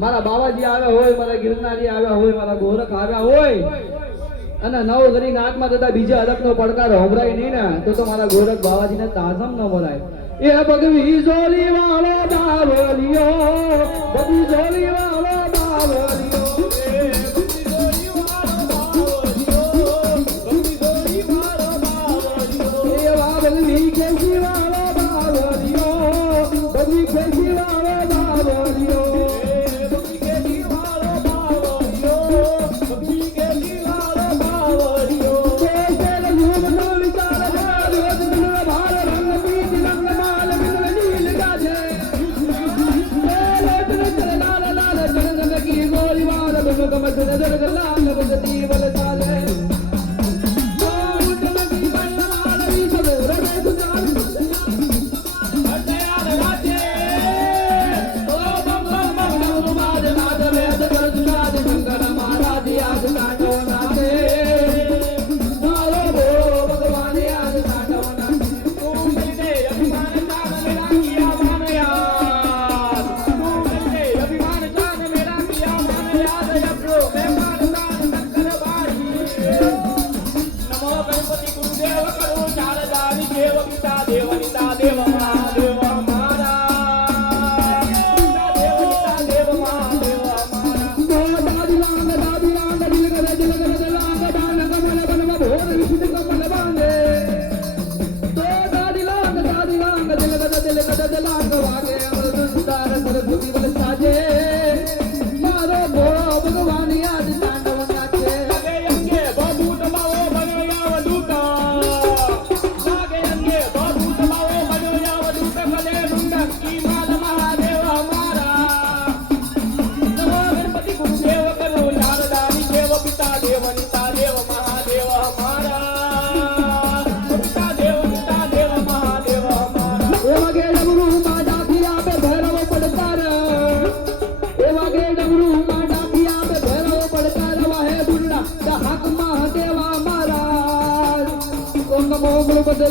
મારા બાવાજી આવ્યા હોય, મારા ગિરનારી આવ્યા હોય, મારા ગોરખ આવ્યા હોય અને નવ ઘડીના આંખમાં થતા બીજા અલગનો પડકાર હોભરાય નહીં ને તો મારા ગોરખ બાવાજીને તાઝમ ન મરાય. એ ભગવી ઝોલી વાળો બાવલિયો, ભગવી ઝોલી વાળો બાવલિયો, ભગવી કેસી વાળો બાવલિયો, ભગવી કેસી વાળો બાવલિયો, ભગવી કેસી વાળો બાવલિયો, ભગવી કેસી વાળો બાવલિયો. કેસેલ યુગ નો વિચાર રોજ દિન ભાર રંગ બીજ રંગ માલ મિલ નીલ ગાજે, લોચન ચલ લાલ લાલ જન કી ગોરી વાલ બગ ગમ જગ લાલ બજતી વલ ચાલે.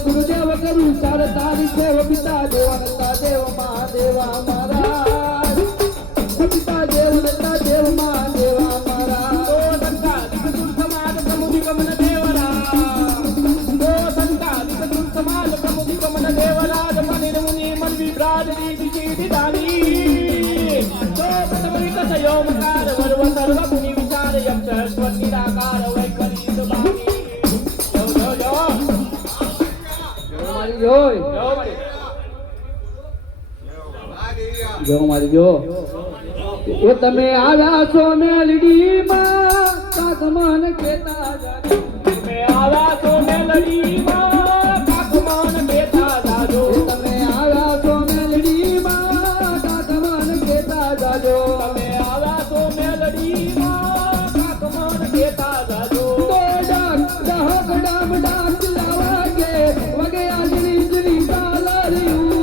ગુરુદેવ કરું ચાર તારી દેવ પિતા દેવનતા દેવ મહાદેવા મહારાજ, પિતા દેવનતા દેવ મહાદેવા મહારાજ. ઓ સંતા દિગદુર સમાજ પ્રમુખી ગમન દેવરાજ, ઓ સંતા દિગદુર સમાજ પ્રમુખી ગમન દેવરાજ, મનિર મુનિ મન વિભ્રાજ દીદી દીદાની, તો પતમરી કસયો મકાર વર્વ સર્વ મુનિ વિચાર યમ સરસ્વતી નિરાકાર વૈ કરી સુબાની. જો મારી જો એ તમે આવ્યા છો મેલડી માં કાકમાન કેતા જાજો, તમે આવ્યા છો મેલડી માં કાકમાન કેતા જાજો, તમે આવ્યા છો મેલડી માં કાકમાન કેતા જાજો, તમે આવ્યા છો મેલડી માં કાકમાન કેતા જાજો. તો ડાક ડાક ડામ ડાક લાવા કે વગે આજરી જરી તાલરિયું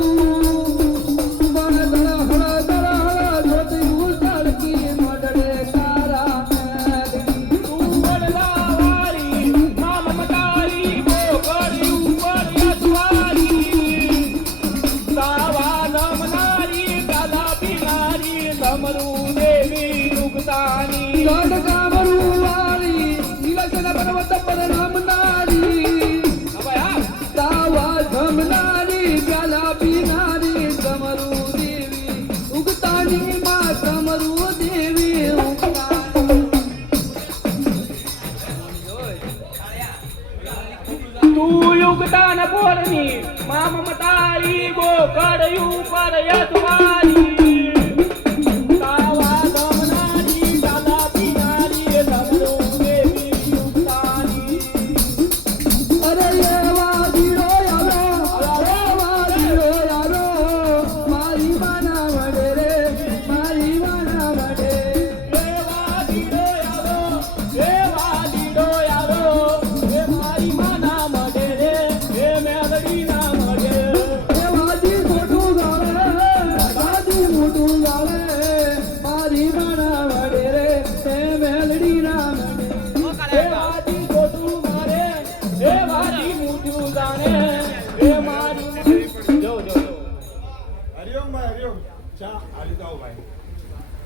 મા મમતારી ગો કડયું પર યતવારી.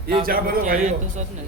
એ ચા બધો ભાઈઓ તો શોધ ને